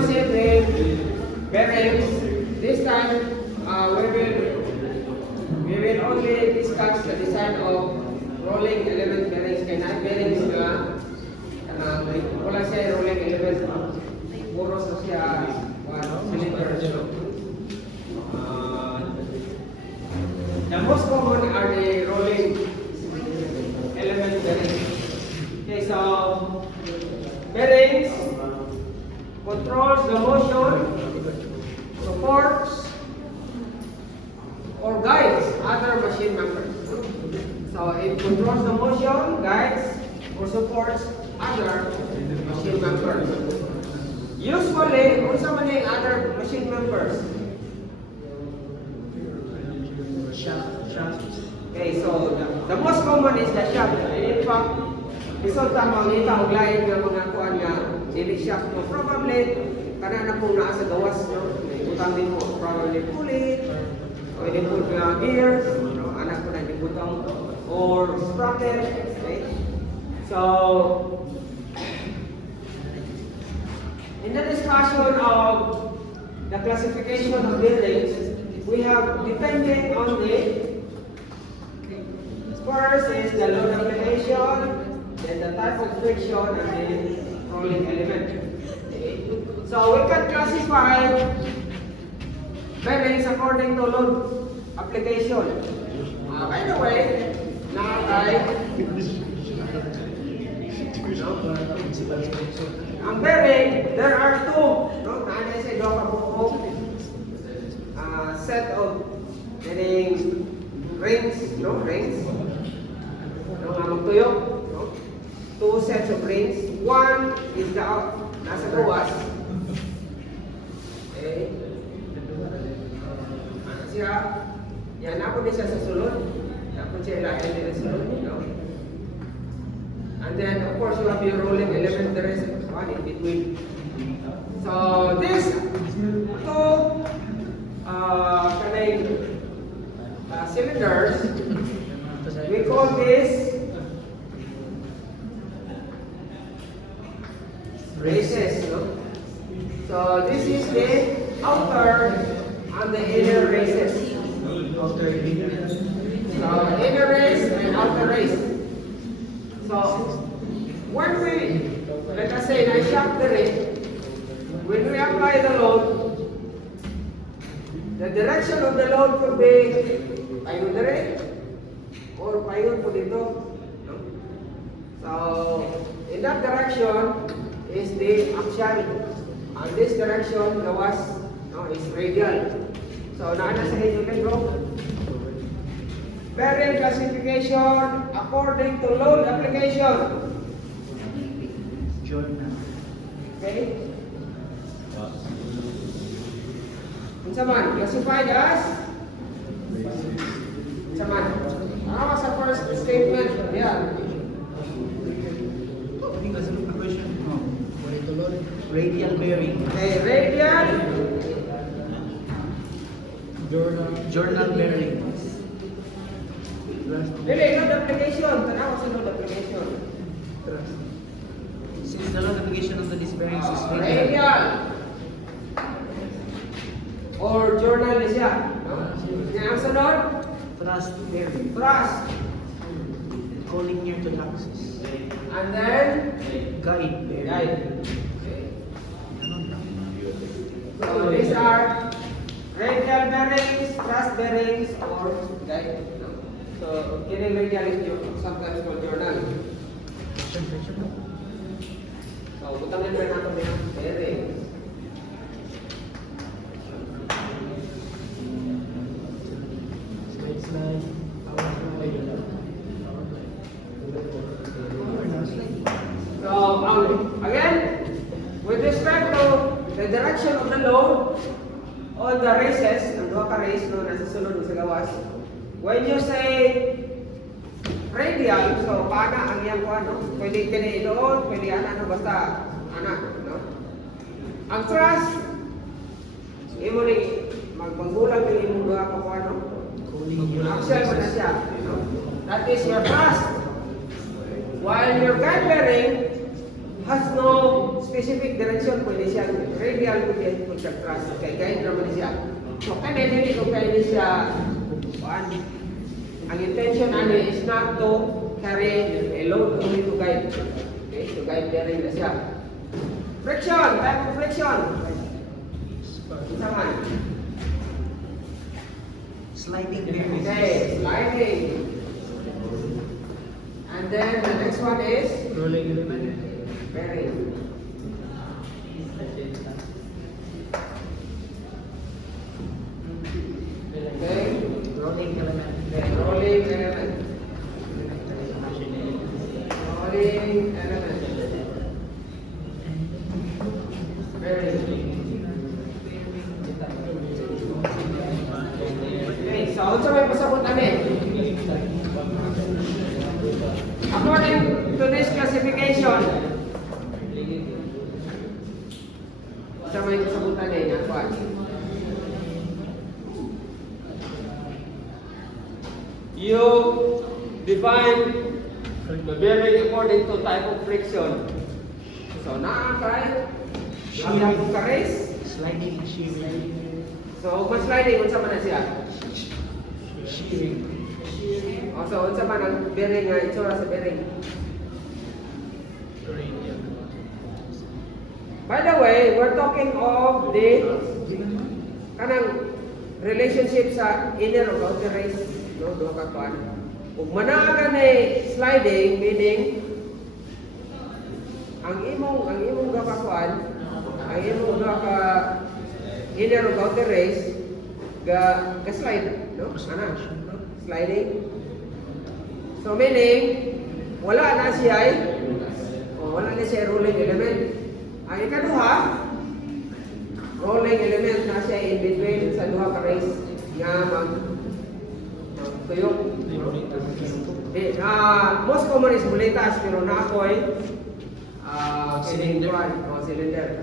proceed with bearings. This time, we will only discuss the design of rolling element bearings. Kaya na bearings na wala siya rolling element. Puro sa siya cylinder. The most common are the rolling element bearings. Okay, so bearings controls the motion, supports, or guides other machine members. So it controls the motion, guides, or supports other machine members. Usually, kung sa man yung other machine members. Okay, so the most common is the shaft. And in fact, isang tamang ita o lain ng mga kuan nga dili shaft mo. Probably, kanana po naa sa gawas, no? May butang din mo, probably pulley, o hindi po gears, no? Anak ko na hindi butang, or sprocket, okay? So, in the discussion of the classification of bearings, we have depending on the first is the load application, then the type of friction and the rolling element. Okay. So we can classify bearings according to load application. By the way, now ang bearing, there are two, no? Nanay sa set of bearing rings, no? Rings. No, magtuyok, no? Two sets of rings. One is the nasa gawas. Okay. Siya, yan ako din siya sa sulod. Ako siya ilahin din sa sulod, no? And then, of course, you have your rolling element, there is one in between. So, this two cylinders, we call this races. No? So, this is the outer and the inner races. So, inner race and outer race. So, when we, let us say, I shaft the ring, when we apply the load, the direction of the load could be payon dire or payon po dito. No? So, in that direction is the axial. And this direction, gawas, no, is radial. So, naana sa inyo kayo. Bearing classification according to load application. Okay? Unsa man classified as? Unsa man? Ano sa first statement? Yeah. Radial bearing. Okay, radial. Journal bearing. Dili, load application. Tanaw sa load application. Since the load application of this bearings is radial. Radial. Or journal na siya. No? Ang sunod? Thrust bearing. Thrust. Calling near to the axis. And then? Guide bearing. Guide. Okay. So these are radial bearings, thrust bearings, or guide. No? So, kini radial is sometimes called journal. So, butangin pa natin ng bearings. So, again, with respect to the direction of the load on the races, ang duha ka race no nasa sulod sa gawas. When you say radial, so paana ang iyang kuan, no? Pwede kini doon, pwede ana no basta ana, no? Ang thrust, imo ni magpanggulang ng imong duha ka kuan, no? Axial mo na siya, no? That is your thrust. While your guide bearing has no specific direction pwede siya radial kung siya thrust kay guide naman siya. So kani dili ko kay siya kuan. Ang intention ani is not to carry a load, only to guide. Okay, to guide bearing na siya. Friction, type of friction. Sama. Sliding bearings. Okay, sliding. And then the next one is Rolling element. bearing. Okay, Rolling element. then rolling element. Rolling element. Bearing. Okay, so unsa may pasabot ani? According to this classification, unsa may pasabot ani nga kuan? You define the bearing according to type of friction. So naa kay ang kares. Sliding, shearing. So kung sliding unsa man na siya? Shearing. O so unsa man ang bearing nga itsura sa bearing? Radial. By the way, we're talking of the kanang relationship sa inner o outer race, no, duha ka kuan. Ug manaa ka ni sliding, meaning ang imong duha ka kuan, ang imong duha ka inner o outer race ga slide, no? Ana, sliding. So meaning wala na siya wala na siya rolling element. Ang ikaduha, rolling element na siya in between sa duha ka race nga tuyok. Most common is bulitas pero na ako'y cylinder.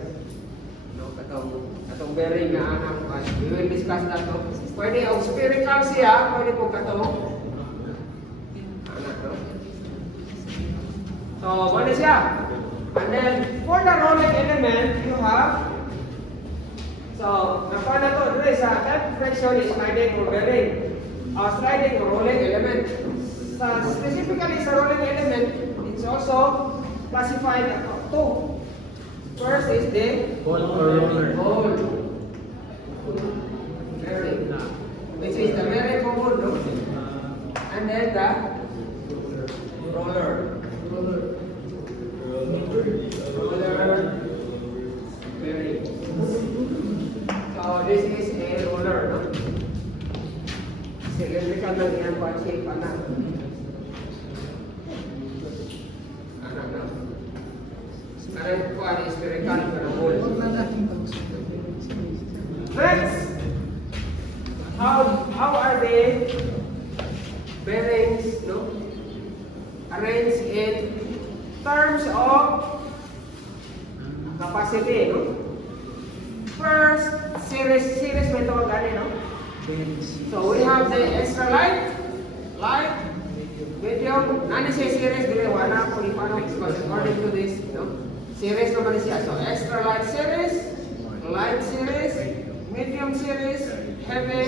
No, katong bearing nga anak we will discuss that. No? Pwede ang spherical siya, pwede po katong anak. No? So, ano siya? And then, for the rolling element, you have nakuha na to, dito sa type of friction is sliding or bearing. Sliding or rolling element. Specifically sa rolling element, it's also classified as two. First is the Ball or roller. ball bearing, which is the bearing ball, no? And then the roller. Roller bearing. So this is a roller, no? Cylindrical lang yan po ang shape, anak. Anak, no? Anak po ang spherical pero ball. Next, how are the bearings, no, arranged in terms of capacity, no? First, series may tawag gani, no? Bearings. So we have the extra light, medium, nani siya series dili wala ko ipano because according to this, no? Series naman siya. So extra light series, medium series, heavy,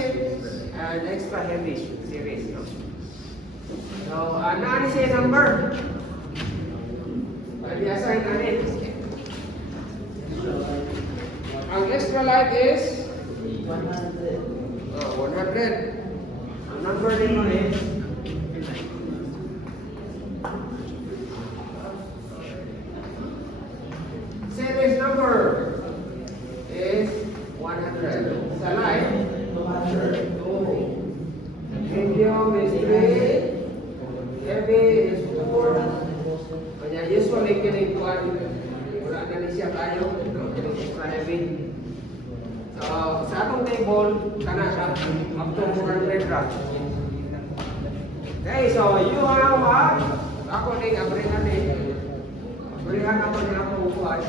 and extra heavy series, no? So nani siya number? Pwede assign natin. Ang extra light is 100. Ang number nito is series number is 100. Sa light, 2. Medium is 3. Heavy is 4. Kanya usually kinikuan wala na ni siya kayo, no? Extra heavy. So sa atong table kana siya up to 400 ra. Okay, so you have ako ning abringan ni. Berihan ako ni ako upuan.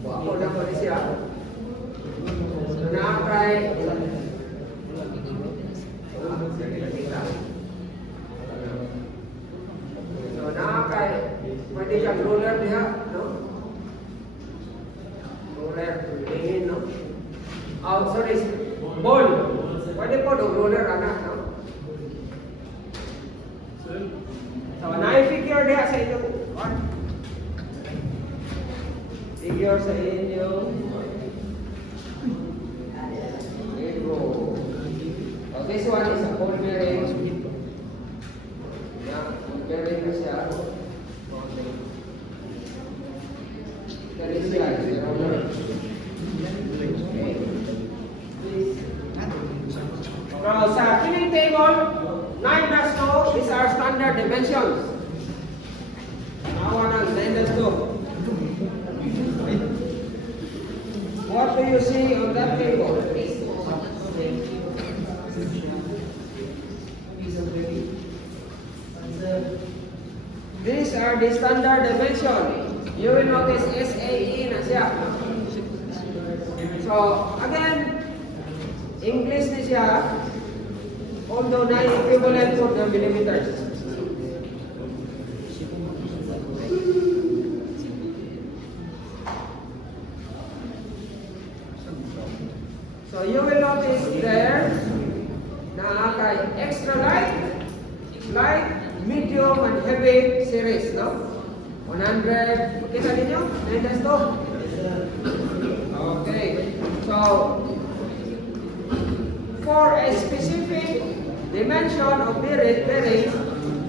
Ako na po ni siya. So na kay So na kay pwede kang roller diha, no? roller. Tingin, no? Oh, sorry. Ball. Pwede po, roller, anak, no? So, na-figure diha sa inyong figure sa inyong ego. So, this one is a ball bearing. Yeah, bearing na siya. Dari siya, roller. Now, sa killing table, 9-2 is our standard dimensions. Nawa ng 9-2. What do you see on that table? These are the standard dimension. You will notice SAE na siya. So, again, English ni siya, although na equivalent to the millimeters. So you will notice there na kay extra light, light, medium, and heavy series, no? 100, kita ninyo? 9-2? Okay. So, for a specific dimension of bearing,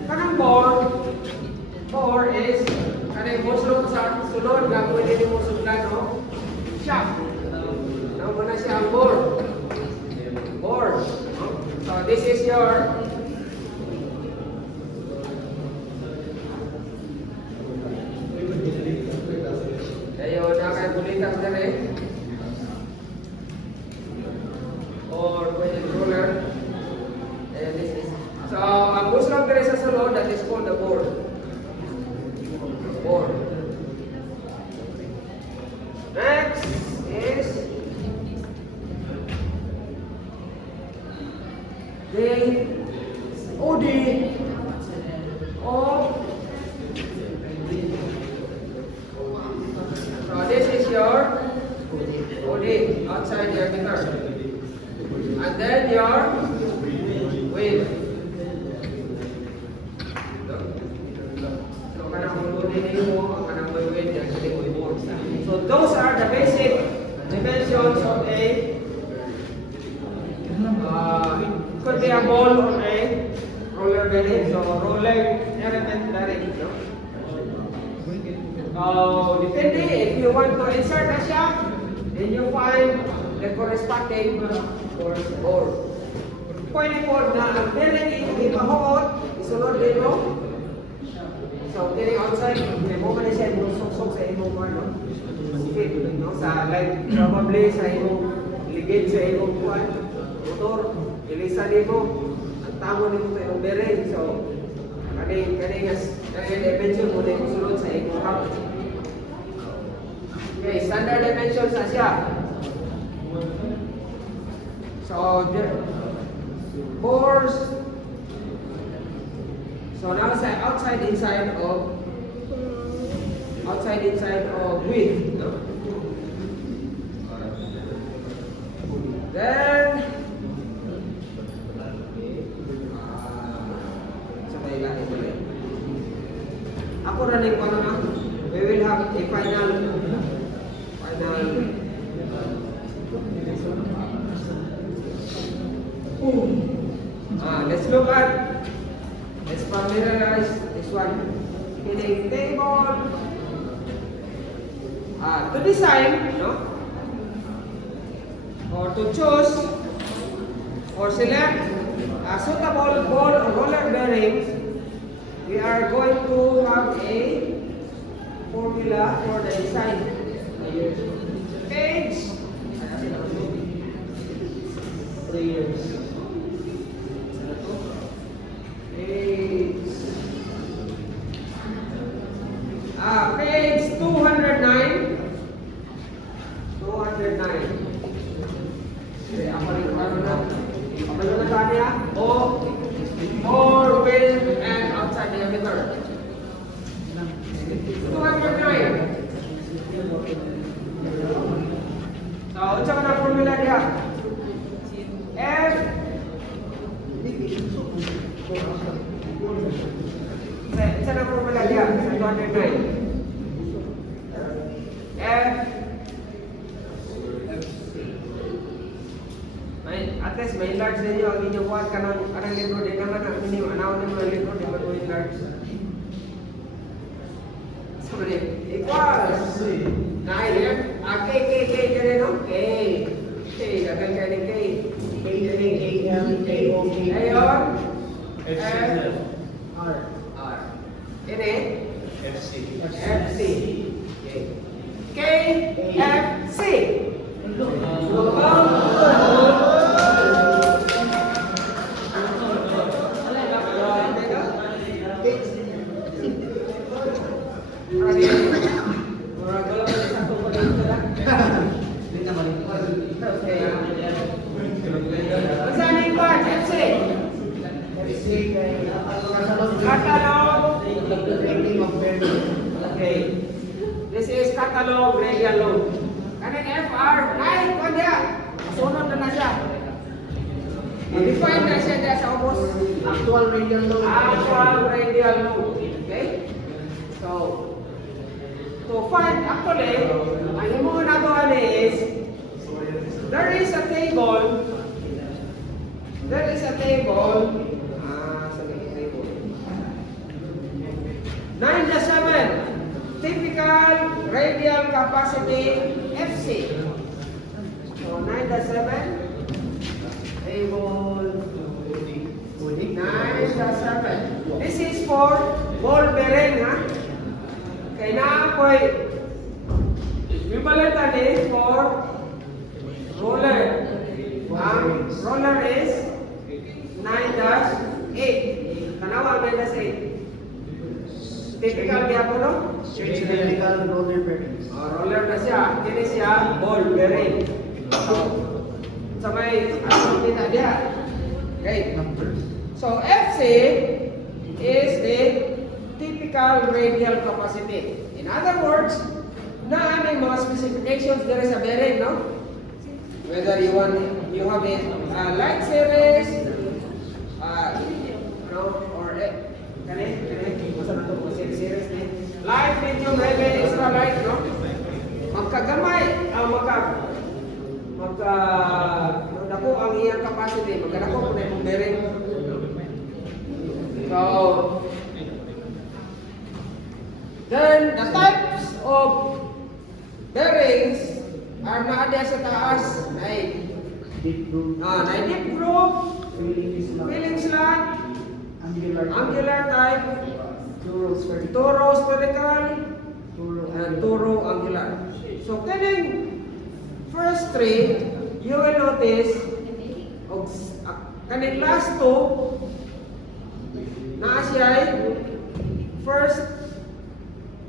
kanang bore is kanang muslog sa sulod nga pwede ni mo suglan, no? Shaft. Now, muna siya ang bore. Bore. No? So, this is your kayo na kayo bulitas na rin. Or pwede ruler. And this is. So, ang muslog na rin sa sulod, that is called the bore. Bore. Next is the OD of. So this is your OD, outside diameter. And then your width. So kanang OD mo, kanang width, yan sila board. So those are the basic dimensions of a could be a ball or a roller bearing. So roller element bearing, no? Depende, if you want to insert a shaft, then you find the corresponding bore. Pwede po na ang bearing ipahuot, isunod din mo. So, getting outside, may mo man siya yung sok-sok sa imong ano, fit, no? Sa like, probably sa imong ligid sa imong kuwan, motor, ilisa nimo, ang tamo nimo sa imong bearing. So, kaning dimension mo na yung sulod sa imong house. Okay, standard dimensions na siya. So, bores. So now sa outside inside of width, no? Then sabay lang ito ulit. Ako na rin ano na, we will have a final let's look at, let's familiarize this one. Killing table. To design, no? Or to choose or select a suitable ball or roller bearings, we are going to have a formula for the design. Page. Page 209. 209. Okay, ako rin ano na. Ako na tani ha. More width and outside diameter. 209. formula diha. F Isa na formula diha sa 209. F at least may large na nyo ang inyong kuhan ka ng anong libro din naman ang inyong anawin ng mga libro di ba ito yung large sabi equals na F K ka rin no? K gagal ka rin K ayon R. ini FC. FC K F C Okay. This is catalog radial load. Kanang FR, ay, kung diya, sunod na siya. Define na siya diya sa ubos. Actual radial load. Actual radial load. Okay? So, to find, actually, ang imo na to is, there is a table, sabi ko table, 9-7, typical radial capacity FC. So 9-7 table 9-7. This is for ball bearing, ha? Kaya na ako'y equivalent is for roller. Ang roller is 9-8. Tanawa 9-8. Typical niya po, no? Typical roller bearings. Roller na siya. Kini siya ball bearing. So may kita dia. Okay. So FC is the typical radial capacity. In other words, na may mga specifications there is a bearing, no? Whether you have a light series, or kani masa na to series ni light, medium, heavy, extra light, no? Magkagamay ang dako ang iyang capacity, magkadako po na yung bearing. So, then the types of bearings are naadya sa taas. Deep groove. Deep groove, filling slot, angular type, toro spherical, and toro angular. So, first three, you will notice, kaning last two, na siya first,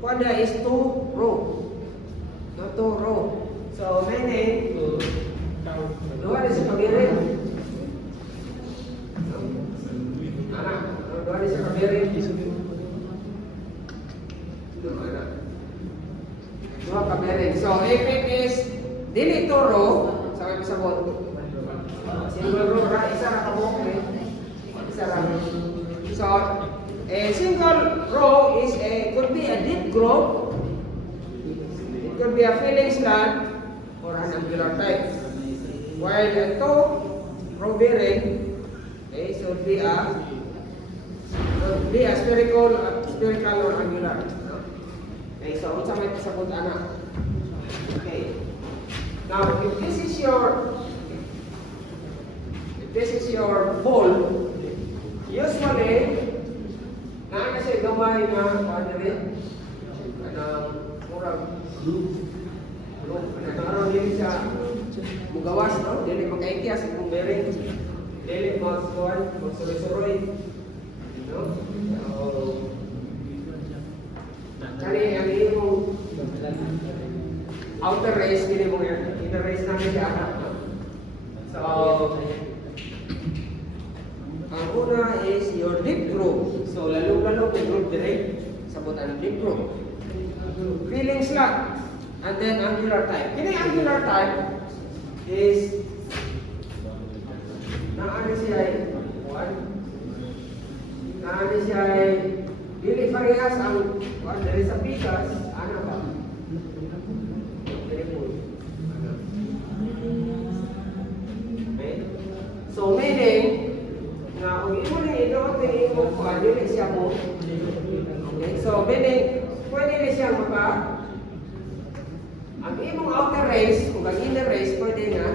kwanda is 2 row. No, 2 row. So, meaning, doon is kabirin. Doon is kabirin. Doon kabirin. So, if it is dili 2 row, sabi sa bot, single row, isa na kabok eh. Isa na. So, a single row could be a deep groove, it could be a filling slot, or an angular type. While a 2-row bearing should be a spherical or angular. Okay, so unsa may pasabot ana? Okay. Now, if this is your ball, usually na siya gamay na ano rin, murag naroon din siya mugawas, no? Dili magkaikya sa kong bearing, dili magsuroy-suroy, no? Kani ang iyong outer race, kini mo yan, inner race namin siya. So, ang una is your deep groove. So, lalo-lalo kung groove direct, sabot ang deep groove. Filling slot, and then angular type. Kini angular type, is naano siya ay one. Naano siya ay dili parehas ang one dari sa pikas, ano ba? Okay? So meaning na kung imo ni idot ni imo ko dili siya mo. Okay? So meaning pwede ni siya ang imong outer race kung ang inner race pwede nga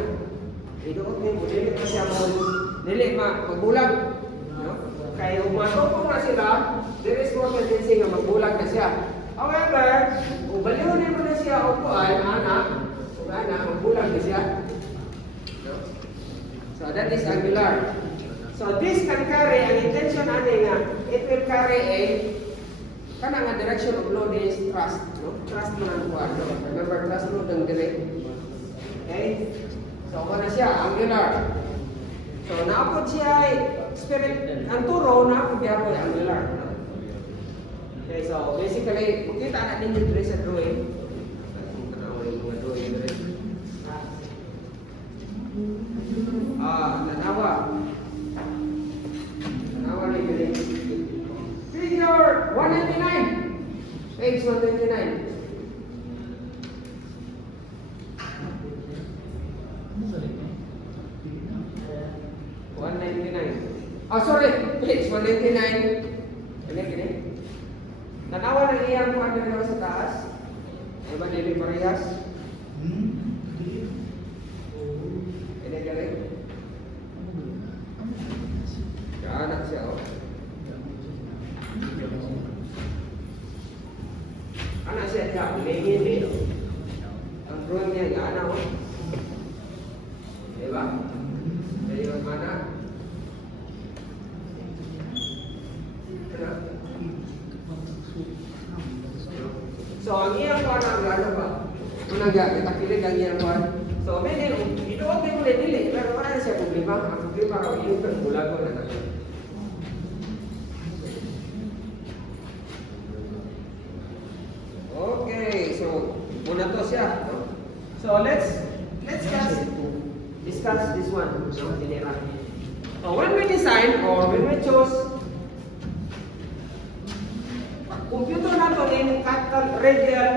idot ni mo dili pa siya mo dili magbulag, no? Kaya kung matupong na sila, there is more tendency nga magbulag na siya. However, kung baliwin mo na siya o kuan, magbulag na siya. No? So that is angular. So this can carry, ang intention natin nga, it will carry a kanang nga direction of load is thrust. No? Thrust mo ng kuan. No? Remember, thrust load ang direct. Okay? So kung na siya, angular. So naapod siya spirit, ang turo na kung kaya po angular. No? Okay, so basically, makita natin yung dito sa drawing. Mga drawing nanawa. Nanawa na yun. Figure 199. Page 129. Sorry, page 199. Kini. Nanawa ng iyang kung ano sa taas. Ay ba dili parehas? Kini. Kaanak siya, oh. Anak siya diya, lingin dito. Ang drawing niya, anak, oh. Diba? Jadi mana? So ang iyang kuan ang ano ba? Unang kita kilig ang iyang kuan. So meaning ito okay mo dili pero para siya problema. Ang problema raw yung bulag ko na natin. Okay, so muna to siya, no? So let's discuss this one. So when we design or when we choose computer nato in radial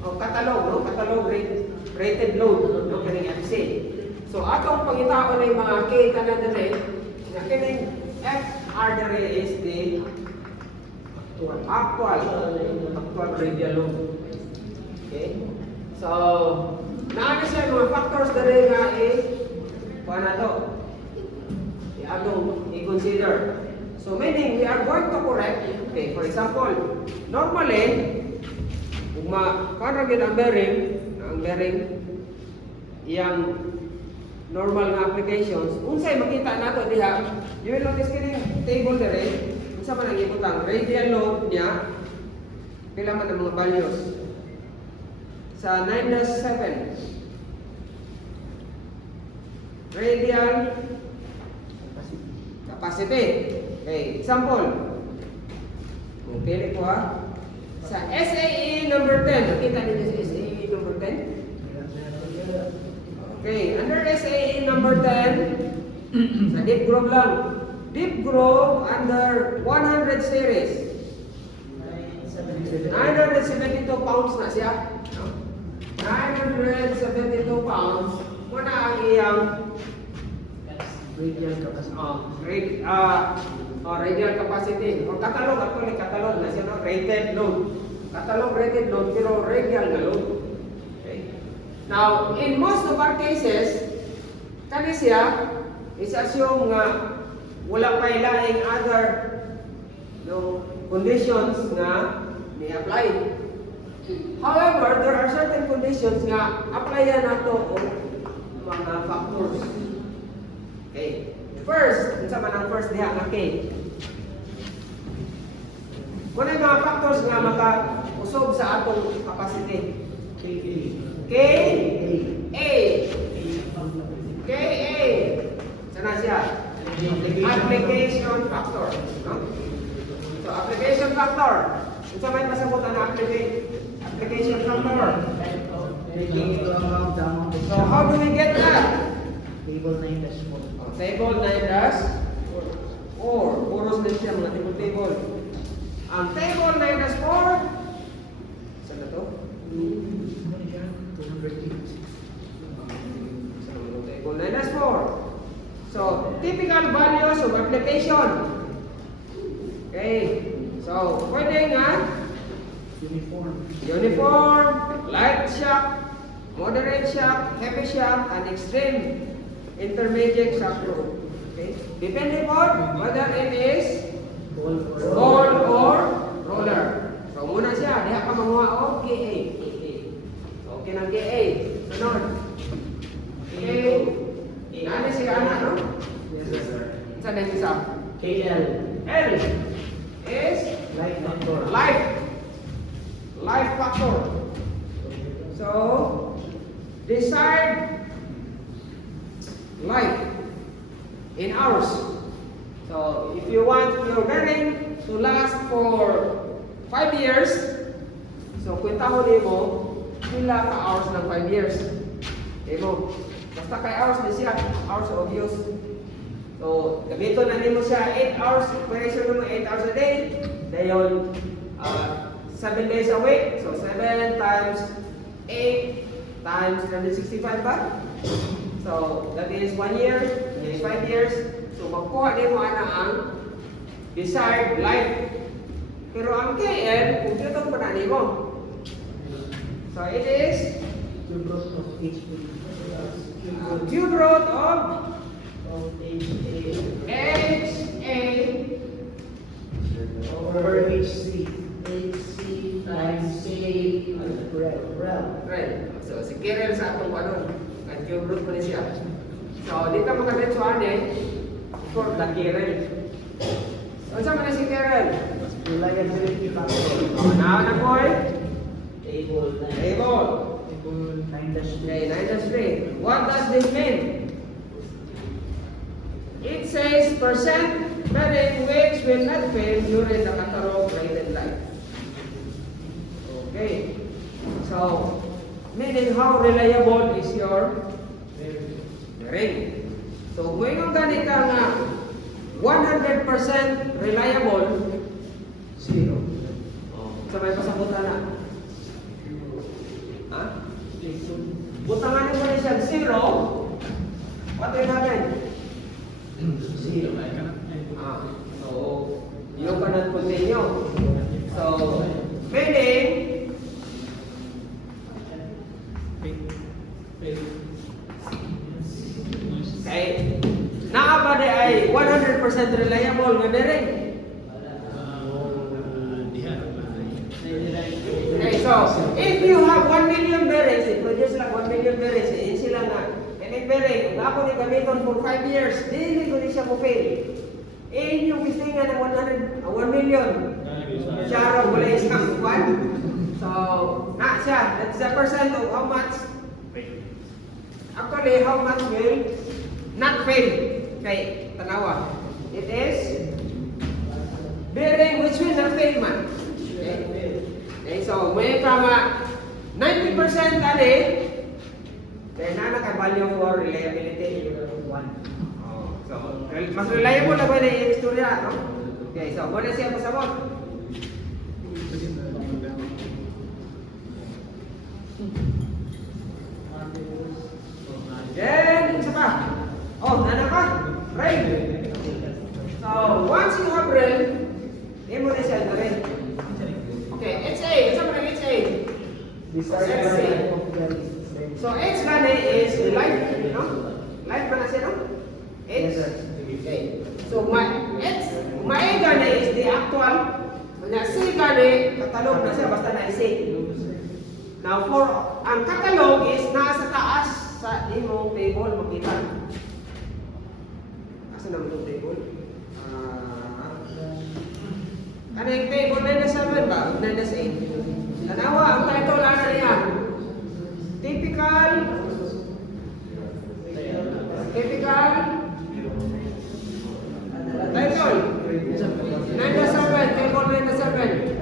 o catalog, no? Catalog rated load, no? Kining FC. So atong pangitaon ay mga K kanan diri, nga kining FR diri is the actual radial load. Okay? So naano siya mga factors diri nga kuha na to. I-atong i-consider. So meaning, we are going to correct, okay, for example, normally, kung makaragin ang bearing, iyang normal na applications, unsay makita nato diha, you will notice kining table dire, unsa man ang ibutang radial load niya, pila man ang mga values. Sa 9-7, radial capacity. Okay, example. Pili ko ha. Sa SAE number 10. Nakita niyo sa SAE number 10? Okay, under SAE number 10, sa deep groove lang. Deep groove under 100 series. 972 pounds na siya. 972 pounds. Muna ang iyang radial capacity. Radial capacity. O catalog, actually catalog na siya, no? Rated load. Catalog rated load, pero radial na load. Okay. Now, in most of our cases, kani siya, is-assume nga wala pa ilaing other conditions nga ni-apply. However, there are certain conditions nga applyan nato o mga factors. Okay. First, unsa man ang first diha nga K? Kung ay mga factors nga maka-usog sa atong capacity. K A. Sana siya? Application factor. No? So, application factor. Unsa may pasabot ang application factor? Taking into account the amount of So how do we get that? Table 9-4. Table 9-4. Puros din siya mga table. Ang table 9-4, saan na to? 200. Table 9-4. So, typical values of application. Okay. So, pwede nga, uniform, light shock, moderate shock, heavy shock, and extreme intermediate shock load. Okay? Depending on whether it is ball or roller. So, muna siya, diha ka manguha o KA. Okay ng KA. Sunod. KA. Nani siya anak, no? Yes, sir. Saan na yung isa? KL. L is Light factor. life factor. So, decide life in hours. So, if you want your bearing to last for 5 years, so kwentahon mo pila ka hours ng 5 years. Imo, basta kay hours na siya, hours of use. So, gamito na nimo siya 8 hours, operation mo 8 hours a day. Dayon, 7 days a week. So, 7 times 8 times 365 ba? So, that is 1 year, that is 5 years. So, magkuha din mo ang desired life. Pero ang KL, kung dito pa na nimo. So, it is Cube root of HP. cube root of HA HA over HC. HC times K. Rel. right. So, si Kirel sa atong ano, ang cube root mo niya siya. So, dito makadetsuhan for the Kirel. Ano sa mga si Kirel? Reliability factor. Now na po Table 9. table. Table 9-3. Okay, 9-3. What does this mean? It says percent bearing which will not fail during the catalog rated life. Okay. So, meaning how reliable is your bearing? So, kung yung ganit ka nga 100% reliable, zero. So, may pasabutan na. Ha? Butangan mo na siya zero, what will happen? Zero. So, you cannot continue. So, meaning, okay, naabade ay 100% reliable nga bearing. Okay, so, if you have 1 million bearings, it produce like 1 million bearings, yun sila na, any bearing, kung ako ni gamiton for 5 years, hindi ko siya mo fail. Eh, yung pistingan ng 1 million, siya raw wala isang kwan. So, na siya, that's the percent of how much, actually, how much will not fail. Okay, tanawa. It is bearing which will not fail man. Okay, so may kama 90% tali, then na value for reliability 1. Oh, so mas reliable na ba na yung istorya, no? Okay, so muna siya pasabot. Then, isa pa. Oh, nana ka? Rain. So, once you have rain, imo na siya na rain. Okay, HA. Ito mo ng HA. So, H gani is life, no? Life ba na siya, no? H? Okay. So, my gani is the actual. Na C gani, katalog na siya, basta na C. Now, for ang katalog is nasa taas sa imong table, makita. Asa naman itong table? Ano yung table? 9-7 ba? 9-8. Tanawa, ang title na niya. Typical title. 9-7, table 9-7.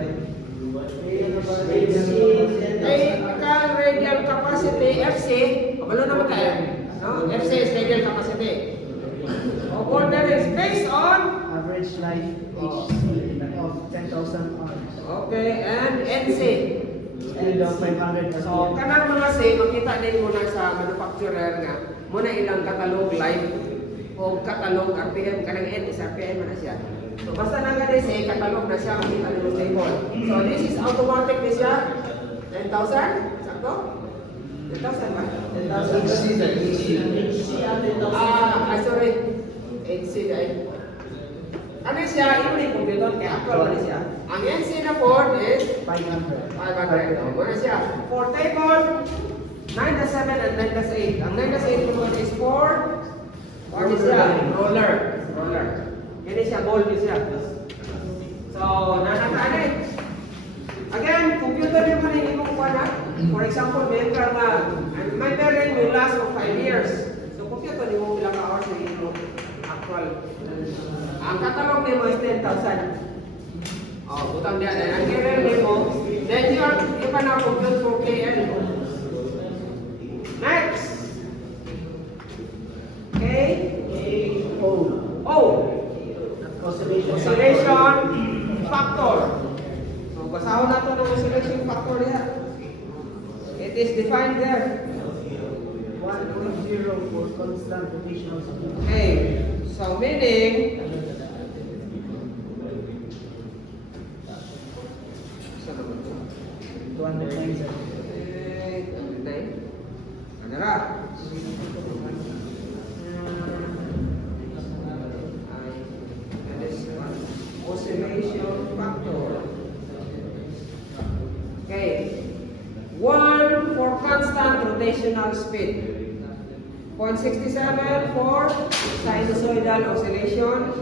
Typical radial capacity FC, kabalo naman tayo. No? FC is radial capacity. O border is based on Average life HC of 10,000 hours. okay, and NC. And 500 So, kanang mga say, makita din mo na sa manufacturer nga, muna ilang katalog live o katalog RPM, kanang N is RPM na siya. So, basta nang ganun say, katalog na siya, makita din mo table. So, this is automatic na siya, 10,000, sakto? 10,000 ba? 10,000. Sorry, HC dahil. Ano siya, yun yung computer, kaya actual ano siya. Ang NC na port is 500. 500. Muna siya. For table, 9 to 7 and 9 to 8. Ang 9 to 8 naman is for what is siya? Roller. Roller. Yan siya, ball din siya. So, nanataan eh. Again, computer din mo na yung imong kuha na. For example, my bearing will last for 5 years. So, computer din mo ilang hours na yung actual. Ang katalog din mo is 10,000. Oh, butang dia dan ang kira mo, then you can now compute for KL. Next. K O. O. Oscillation. Oscillation factor. So basahon nato ng oscillation factor diha. It is defined there. 1.0 for constant rotational speed. Okay. So meaning 297. Ano ra? Oscillation factor. Okay. 1 for constant rotational speed. 0.67 for sinusoidal oscillation.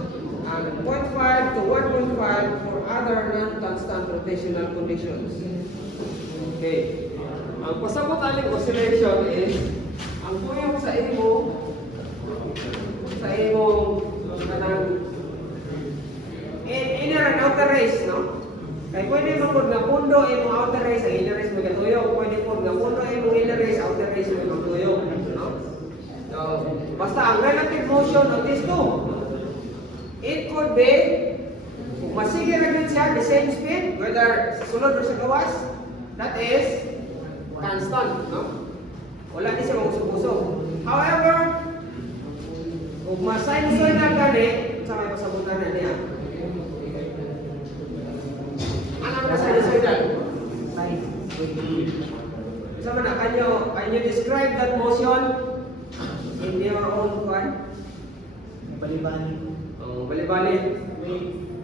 And 0.5 to 1.5 for other non-constant rotational conditions. Okay. Ang pasabot aling oscillation is ang tuyok sa kanang inner and outer race, no? Kaya pwede mo po nga pundo imong outer race, ang inner race magtuyok. Pwede po nga pundo imong inner race, outer race magtuyok, no? So, basta ang relative motion of these two, it could be kung masige ra gyud siya the same speed, whether sa sulod or sa gawas, that is constant, no? Wala di siya magusog-usog. However, kung ma-sinusoidal gani, sa may pasabutan na niya. Ano na sinusoidal? Sama na, can you describe that motion in your own one? Balibani. Oh, bali-bali.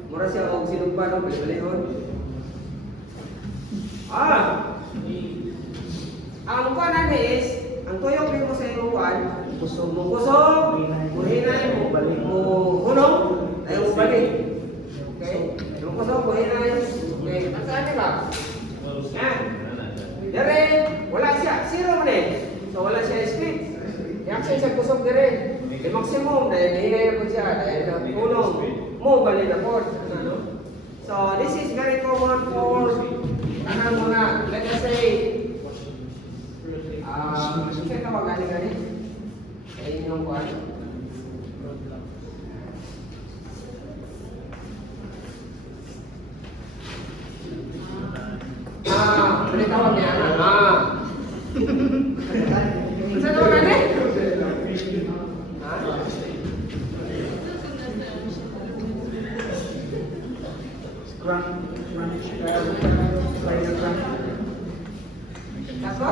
Mura siya og sinugba no, bali-balihon. Ang kuan is, ang tuyok nimo sa imong kuan, kusog, muhinay mo, hunong, tayo mo balik. Okay? Yung kusog, muhinay, okay, at saan ba? Yan. Dere, wala siya, zero man eh. So wala siya speed. Reaction sa kusog dere. The maximum, dahil nahinay po siya, dahil hunong, mo balik na po. So this is very common for mga, let us say, kaya tawag gani-gani? Kaya inyong kuhan? Ano tawag niya? Saan tawag gani? Slider crank. Tako?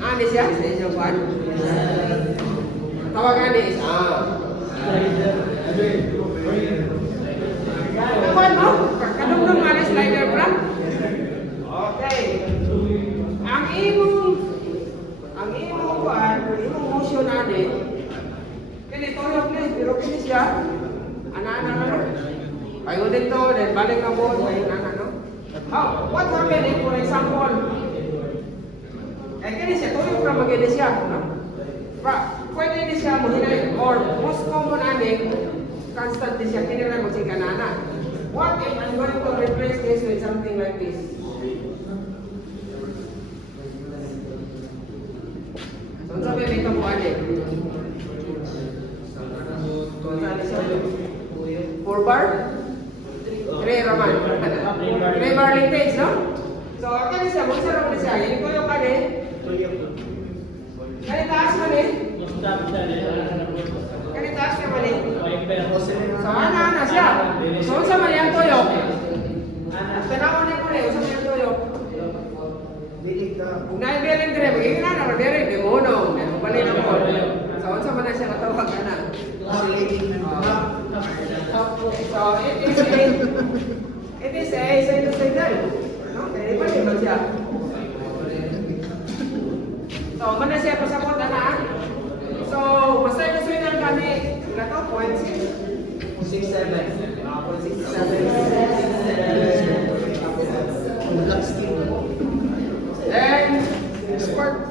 Ano siya? Sa inyong kuhan? Tawagan is, Nakuhan mo? Kanong nga na slider crank? Okay. Ang imong kuhan, imong motion natin, kinituyok na, pero kini siya, ana-ana na, payo dito, then balik na po, payo na, no? What happened if, for example, kini siya, tuyok na maganda siya, no? Pwede din siya mahinay, or most common aning, constant din siya, kini lang magsing kanana. What if I'm going to replace this with something like this? kani. Four bar? 3 raman. 3 bar linkage, no? So, kani siya, buksan naman siya. Yan ko yung kani. Kani taas man eh. Kani taas ka man eh. So, ana siya. So, unsa man yung tuyok? Tanawon niya ko eh, unsa man yung tuyok? Bilig ka. Kung na-bearing dire, magiging na bearing, di mo no. Balik na po. So, unsa man na siya katawag ana? So, it is a sinusoidal. No? Kaya pa rin siya. So, mana siya pasapot ana? So, basta sinusoidal kami, ito, 0.67. 0.67. Black skin. Then, spark.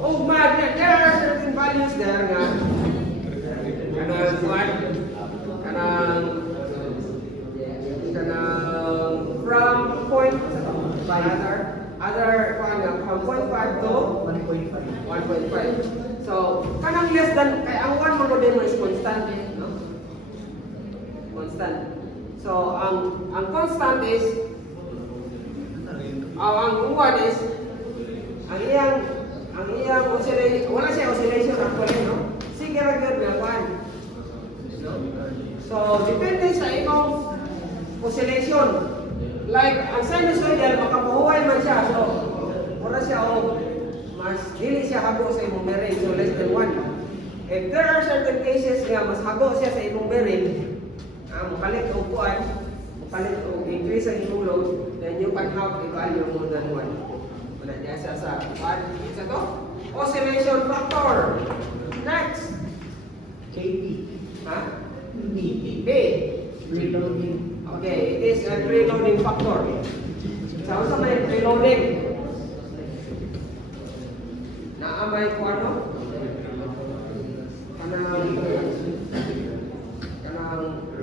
Oh man, there are certain values there nga. Kanang from point other from 0.5 to 1.5. 1.5. So, kanang less than, kaya ang 1 mo din mo is constant. No? Constant. So, ang constant is, ang 1 is, ang iyang oscillation, wala siya oscillation actually, no? Sige regular na 1. So, depende sa imong oscillation. Like, ang sinusoidal, makapahuway man siya. So, wala siya mas dili siya hago sa imong bearing, so less than 1. If there are certain cases nga mas hago siya sa imong bearing, mupalit o kuan, mupalit o increase ang imong load, then you can have a value more than 1. Wala niya siya sa 1. Isa to? Oscillation factor. Next. KP. Ha? B. B. Reloading. Okay, it is a preloading factor. Sa usa may preloading. Naamay ko ano? Kanang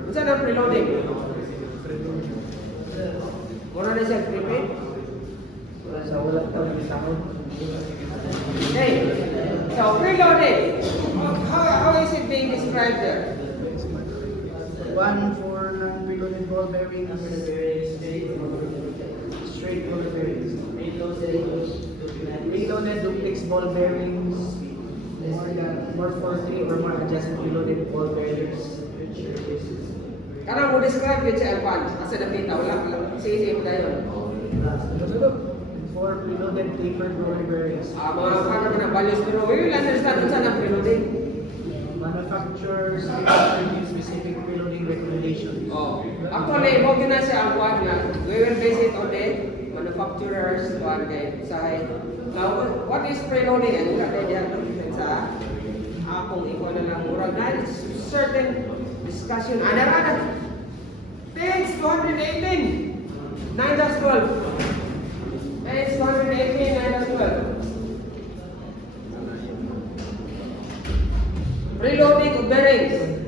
unsa na preloading? Mura na siya prepaid? Sa wala tawag sa ako. Okay. So preloading. How is it being described there? One for non-preloaded ball bearings. Straight ball bearings. Reloaded duplex ball bearings. More for 3 or more adjusted preloaded ball bearings. Kanang mo describe yun sa advance. Asa napita, wala. Sige mo tayo. For preloaded tapered ball bearings. Mga kanang na values, pero we will understand unsa na preloading. Manufacturers use specific preloading recommendations. Oh, actually, mo gina siya ang kuan nga. We will base it on the manufacturers kuan kay usahay. Now, what is preloading? Ano ka kaya diyan sa akong ikaw na lang murag na certain discussion. Ana. Page 218. 9-12. Page 218, 9-12. Preloading of bearings.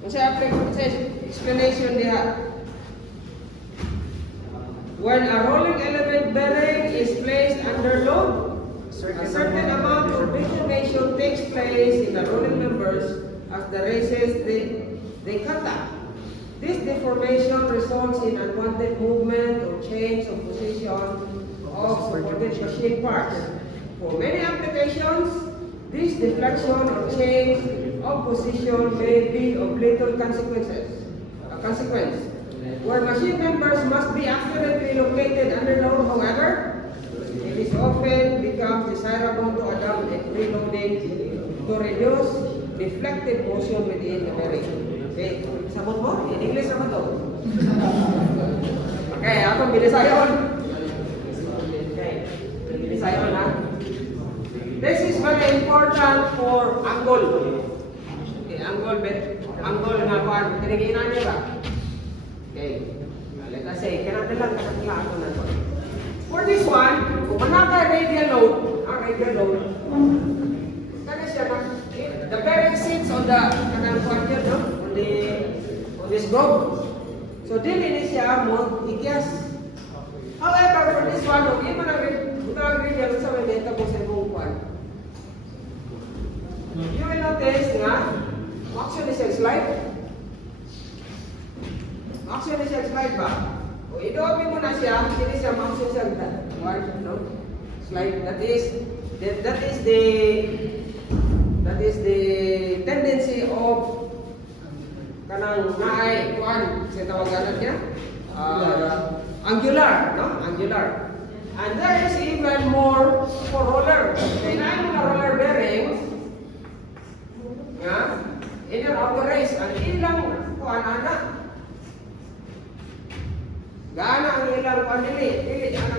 Kung sa explanation diha. When a rolling element bearing is placed under load, a certain amount of deformation takes place in the rolling members as the races they contact. This deformation results in unwanted movement or change of position of supported machine parts. For many applications, this deflection or change of position may be of little consequence, where machine members must be accurately located under load. However, it is often becomes desirable to adopt a preloading to reduce deflected motion within the bearing. Okay, sabot mo? In English naman to. Okay, ako bilisayon. Okay, bilisayon ha. This is very important for angle. Okay, angle nga pa. Kinikinan niyo ba? Okay. Let us say, kanang ako na to. For this one, kung manaka radial load, kana siya na, the bearing sits on the kanang quadrant, no? On this globe. So dili ni siya mo ikyas. However, for this one, okay man ang radial sa may data ko sa imong kwan. slide? Action na siya slide ba? O i-open mo na siya, hindi siya ma-action siya no? Slide. That is the tendency of kanang naay kuan sa tawagan niya angular, no? Angular. And there is even more for roller. Kaya na mga roller bearings, nga, inner outer race, ang ilang kuan ana. Gaana ang ilang kuan dili ana.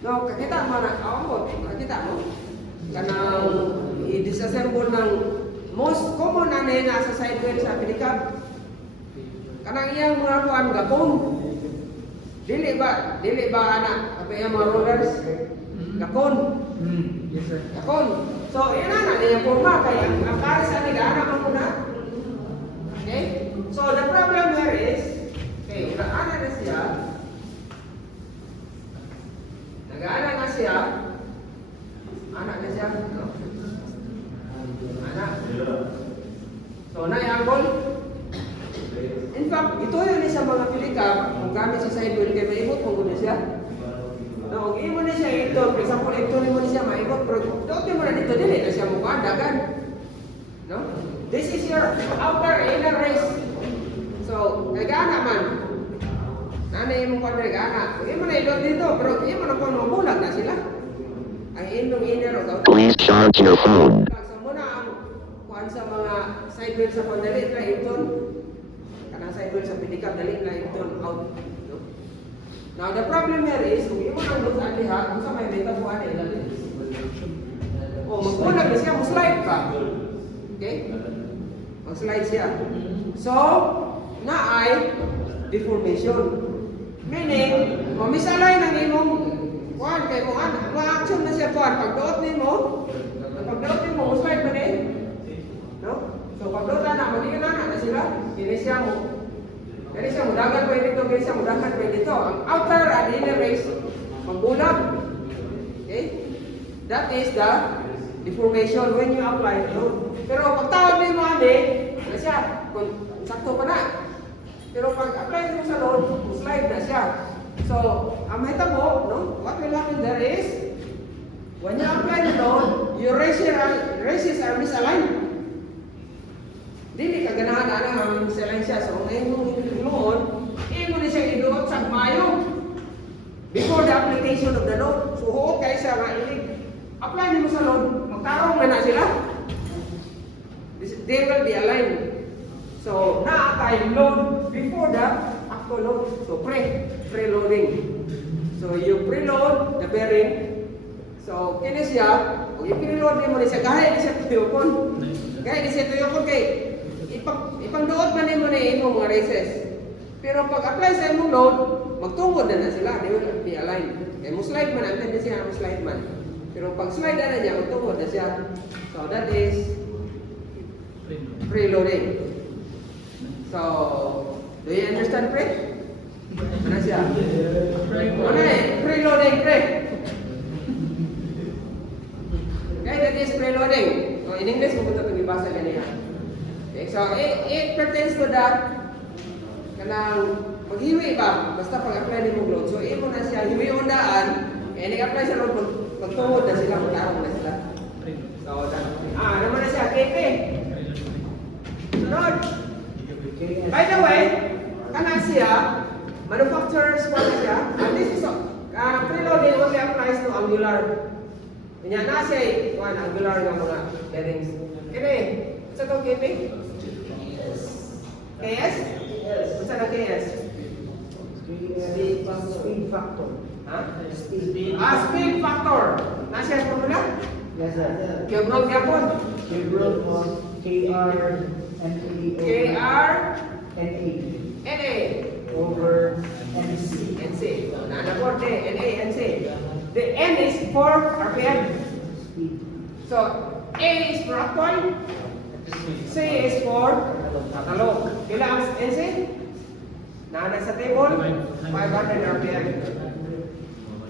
No, kakita mo na, kakita mo. Kanang i-disassemble ng most common na nasa side wheel sa pinikap. Kanang iyang mga kuan gapon. Dili ba ana apa yung mga rollers? Gapon. Yes, sir. Gapon. So, yan na yung forma kaya ang karis ani gaana man muna. Okay? So, the problem here is okay, gaana na siya. Nagaana na siya. Anak na siya. No? Anak. So, na-angle. In fact, ito yun sa mga pilikap, kung gamit sa side wheel, kaya maibot kung gano'n siya. No, kung imo na siya ito, for example, ito mo na siya maibot, pero doon mo na dito, dili na siya mukha, dagan. No? This is your outer inner race. So, nagana man. Nanay mo kung nagana. Kung imo na ito dito, pero imo na kung mabulag na sila. Ang inong inner o outer. Please charge your phone. So, muna ang kuhan sa mga side wheel sa pandali, na ito, kanang side wheel sa pinikap, dali na ito out. No? Now, the problem here is, kung imo nang doon sa liha, kung sa may beta buwan na ilan. O, magbulag na siya, mag-slide pa. Okay? Mag-slide siya. So, na ay deformation. Meaning, mamisalay ng imong kuhan, kay kung ma-action na siya kuhan, pagdoot nimo, mag-slide pa rin. No? So, pagdoot na, magiging na sila, kini siya mo. Kini siya mo, dagat pa dito, kini siya mo, dagat pa dito. Ang outer and inner race, magbulag. Okay? That is the deformation when you apply it. No? Pero pag tawag nimo ani, ano siya, kung sakto pa na. Pero pag apply mo sa load, slide na siya. So, ang mahitabo, no? What will happen there is, when you apply the load, your races are misaligned. Dili ka ganahan ang misalign siya. So, ngayon mong inuon, mo na siya iduot sa mayo before the application of the load. So, huot kayo siya mailig. Apply mo sa load, magkarong na sila. They will be aligned. So, na-apply load before the actual load. So, pre-loading. So, you preload the bearing. So, kini siya, kung i-preload mo na siya, kahit di siya tuyokon. Kahit di siya tuyokon kay ipangduot man mo na imong mga races. Pero pag apply sa imong load, magtungod na sila, they will be aligned. Kaya mo slide man, ang tendency na mo slide man. Pero pag slide na niya, magtungod na siya. So, that is preloading. So, do you understand pre? Ano siya? Ano preloading, pre? Okay, that is preloading. So, in English, kung ito ibasa ganyan. Okay, so it pertains to that kanang maghiwi ba? Basta pag-apply ni mong load. So, imo na siya, hiwi undaan, nag-apply sa load, magtungod na sila, magkarong na sila. So, naman na siya, KP. Sunod. By the way, kana siya, manufacturer's part siya, and this is preloading only applies to angular. Kanya na siya, angular nga mga bearings. Kini, sa itong KP? KS? Basta na KS? Speed factor. Ha? Speed factor. Nasa yung formula? Yes, sir. Kiyabnog yapon. Liberal of KR NA KR NA NA over NC. NC. Nana po NA NC. The N is for RPM. Speed. So A is for actual. C is for catalog. Kila ang NC? Nana sa table 500 RPM.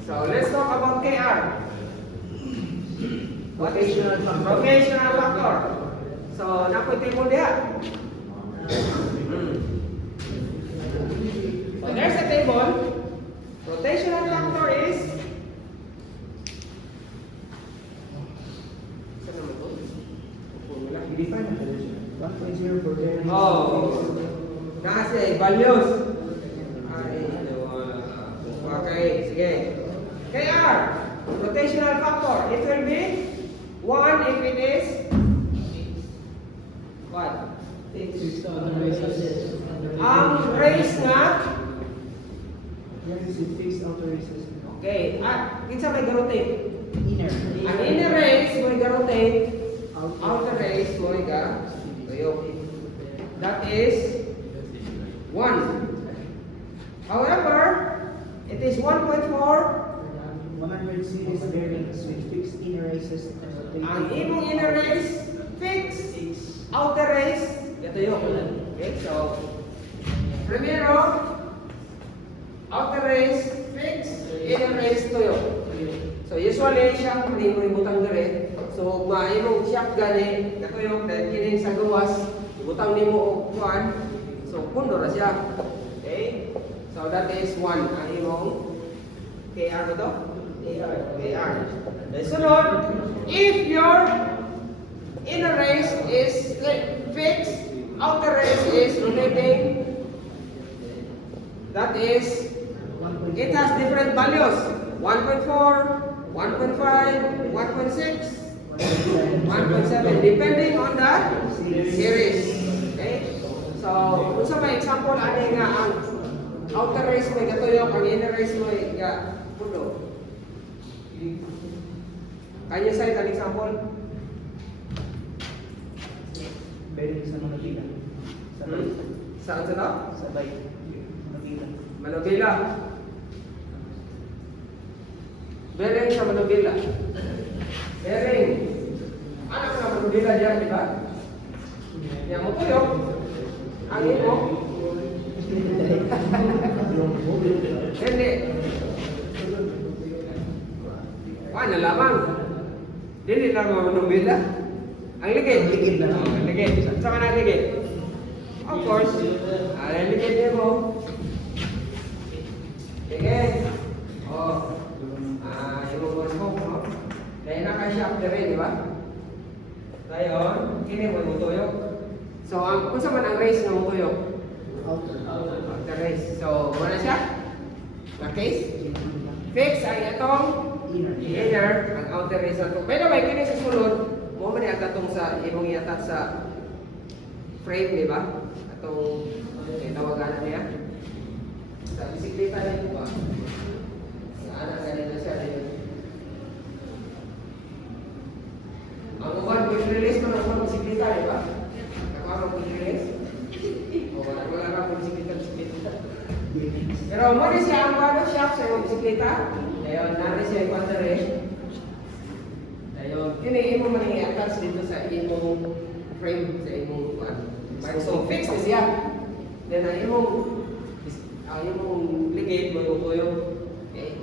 So let's talk about KR. What is Rotational factor. rotational factor? So nakoy table diha. So there's a table. Rotational factor is saan naman to? Formula. I-define na pala siya. 1.0 for bearings. Oh, nasa values. Okay, sige. KR, rotational factor. It will be 1 if it is what? Fixed outer races. Ang race nga. Yes, it's fixed outer races. Okay, kinsa may garotate? Inner. Ang inner race mo garotate. Outer race mo ga tuyo. That is 1. However, it is 1.4. 100 series bearings with fixed inner races and rotating. Ang imong inner race fixed. Outer race tuyo. Okay, so primero outer race fixed, inner race tuyo. So usually siya kung mo ibutang dire. So maayong siya gani katuyo dahil kini sa gawas ibutang nimo og kuan. So pundo ra siya. Okay? So that is 1 ang imong KR ba to? KR. Then sunod, if your inner race is fixed, outer race is rotating, that is, it has different values. 1.4, 1.5, 1.6, 1.7, depending on the series. Okay? So, kung sa may example, ano nga ang outer race may gatuyok, ang inner race may puno. Can you cite an example? Bearings sa Manabila. Saan sa to? Sabay. Manabila. Manobela. Bearing sa Manobela. Bearing. Ano sa Manobela dyan, di ba? Yan mo tuyo. Ang imo. Hindi. Wala lamang. Hindi na Manobela. Ang ligid. Ligid na. Ang ligid. Saan ka na ligid? Of course. Ang ligid niya mo. Sige. Oh. Yung mo, no? Dahil naka-shaft na rin, di ba? Ngayon, kini mo mutuyok. So, kung saan man ang race ng mutuyok? Outer race. So, muna siya? Na case? Fix ay itong inner, ang outer race na ito. Pero may kini sa sulod, mo man yata itong sa imong yata sa frame, di ba? Itong tawagan niya. Sa bisikleta niya ba? Anak ganito siya rin. Ang uban, pag-release mo ng mga bisikleta, di ba? Nakuha mo pag-release? O wala ka bisikleta. Pero mo rin siya ang wala shop sa iyong bisikleta. Ngayon, narin siya yung battery. Ngayon, kinihin mo man i-attach dito sa imong frame, sa imong bike. So, fix na siya. Then, ang imong ligid mo yung tuyo. Okay?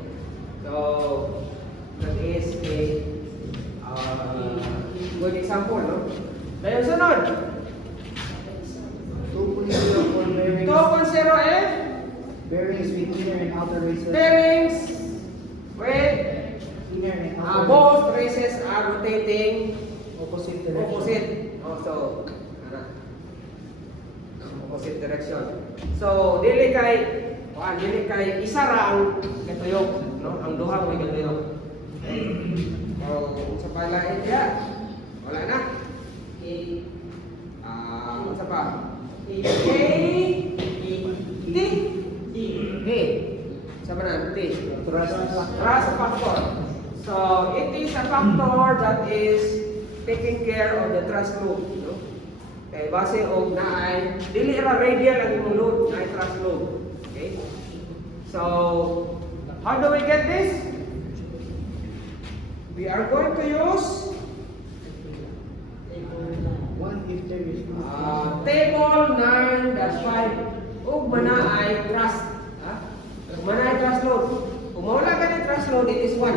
So, that is a good example, no? Dahil sunod, 2.0 for bearings. 2.0F, Bearings with inner and outer races. bearings with Inner and outer both races are rotating opposite direction. opposite. Oh, so, opposite direction. So, dili kay isa ra ang katuyok, no? Ang duha mo katuyok. So, sa palain dia, wala na. Sa pa? T. Sa mana? T. Thrust factor. So, it is a factor that is taking care of the thrust load. No? Kaya base og naay dili ra radial ang imong load, naay thrust load. Okay? So, how do we get this? We are going to use One if there is table 9-5 ug manaay thrust. Manaay thrust load. Kung mawala ka ng thrust load, it is 1.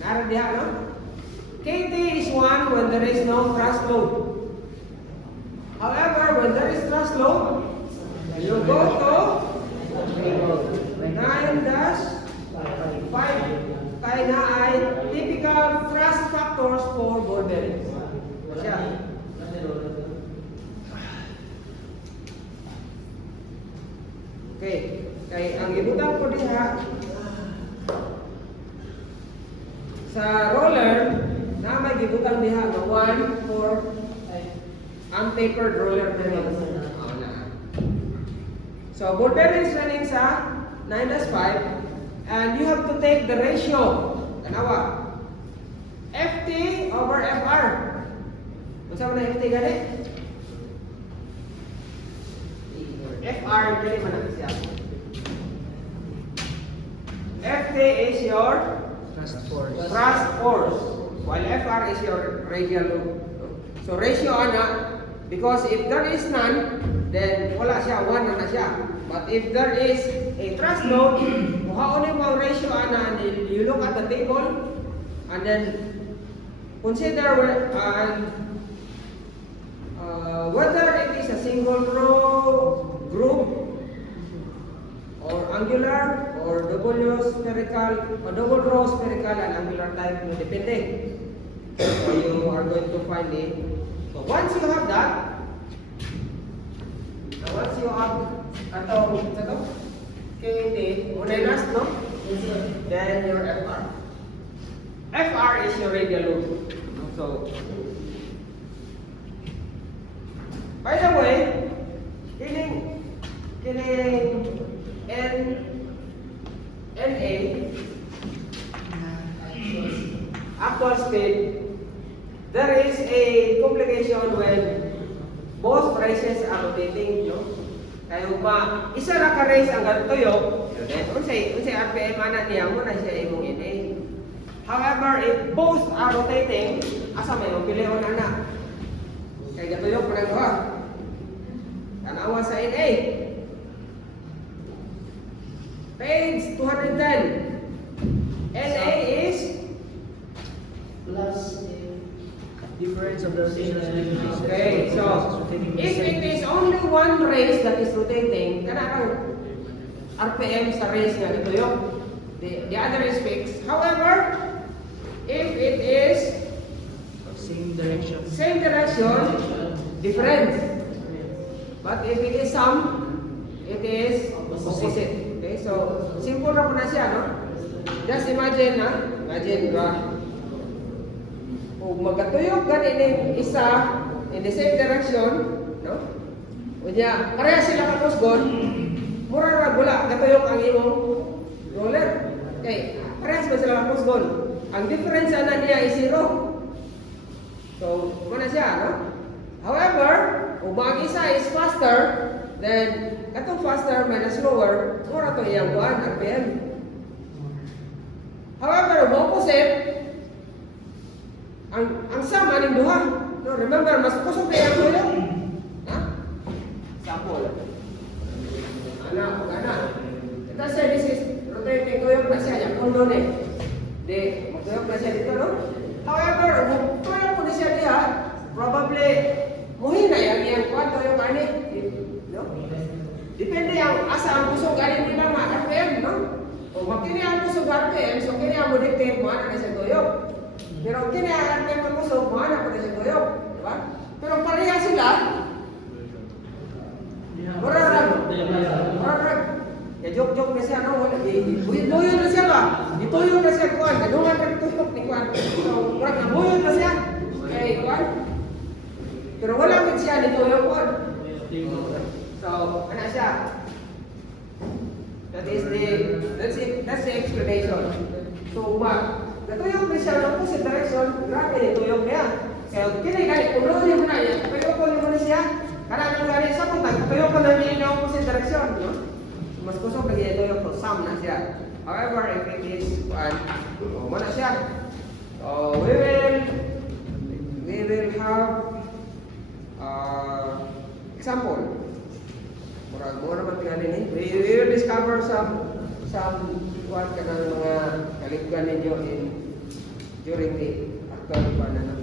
Nara diha, no? KT is 1 when there is no thrust load. However, when there is thrust load, you go to 9 dash 5 kaya na ay typical thrust factors for ball bearings. Siya. Okay. Kaya ang ibutang ko diha sa roller na may gibutang diha na 1 for untapered roller bearings. So ball bearings running sa 9-5 and you have to take the ratio. Tanawa. FT over FR. Unsa man ang FT gani? FR gani man ang siya. FT is your thrust force, while FR is your radial load. So ratio ana, because if there is none, then wala siya, 1 na siya. But if there is a thrust load, kuhaon mo ang ratio ana, and you look at the table, and then consider whether it is a single row, group, or angular, or double spherical, or double row spherical and angular type, no, depende. So you are going to find it. So once you have that, once you have KT, unay last, no? Then your FR. FR is your radial load. So, by the way, kining NA actual speed, there is a complication when both races are rotating, no? Kaya ba isa ra ka race ang gatuyo, then unsay RPM ana niya mo na siya imong NA. However, if both are rotating, asa may pilion ana. Kaya gatuyo pa duha. Tanawa sa NA. Page 210. NA is plus difference of the rotation. okay, so if it is only one race that is rotating, kanang RPM sa race nga dito yung the other is fixed. However, if it is Same direction. different. But if it is sum, it is opposite. Okay, so simple na po na siya, no? Just imagine ba, kung magkatuyok ganin isa in the same direction, no? Unya, pareha sila katusgon, mura ra bula katuyok ang imong roller. Okay, parehas ba sila katusgon? Ang difference ana niya is 0. So, muna siya, no? However, kung ang isa is faster, then katong faster minus slower, mura to iyang 1 RPM. However, kung opposite, ang sama ning duha. No, remember, mas kusog na yung tuyo. Ha? Sample. Ana. Ito siya, this is rotating tuyok na siya. Yung kondo ni. Di, magtuyok na siya dito, no? However, kung tuyok ko na siya diha, probably, muhina yung kwan tuyok ani. No? Depende ang asa ang kusog ani nila mga RPM, no? O magkini ang kusog RPM, so kini ang mo dictate mo ana na siya tuyok. Pero kini ang RPM ang kusog mo ana na siya tuyok, di ba? Pero pareha sila. Murarag. Ya jok-jok na siya, no? Buyon na siya ba? Ituyo na siya kuan, kadungan ka tuyok ni kuan. So, murag na buyon na siya. Okay, kuan. Pero wala gid siya nituyo kuan. So, ana siya. That's the explanation. So, natuyok na siya ng opposite direction, grabe nituyok niya. Kaya kini gani kung roon mo na yan, tuyok ko naman siya. Karang gani sa punta, tuyok ko na niya ng opposite direction, no? Mas kusog lagi ituyok ko, sum na siya. However, if it is muna siya. So, we will have example. Mura naman tingnan ni. We will discover some what kanang mga kaliggan ninyo during the actual panana.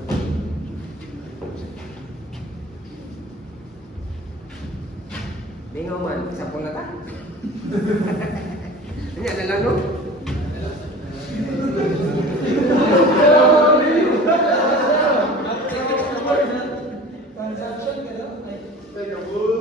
Bingaw man, isa po na ta. Kanya na lang, no? Transaction ka no?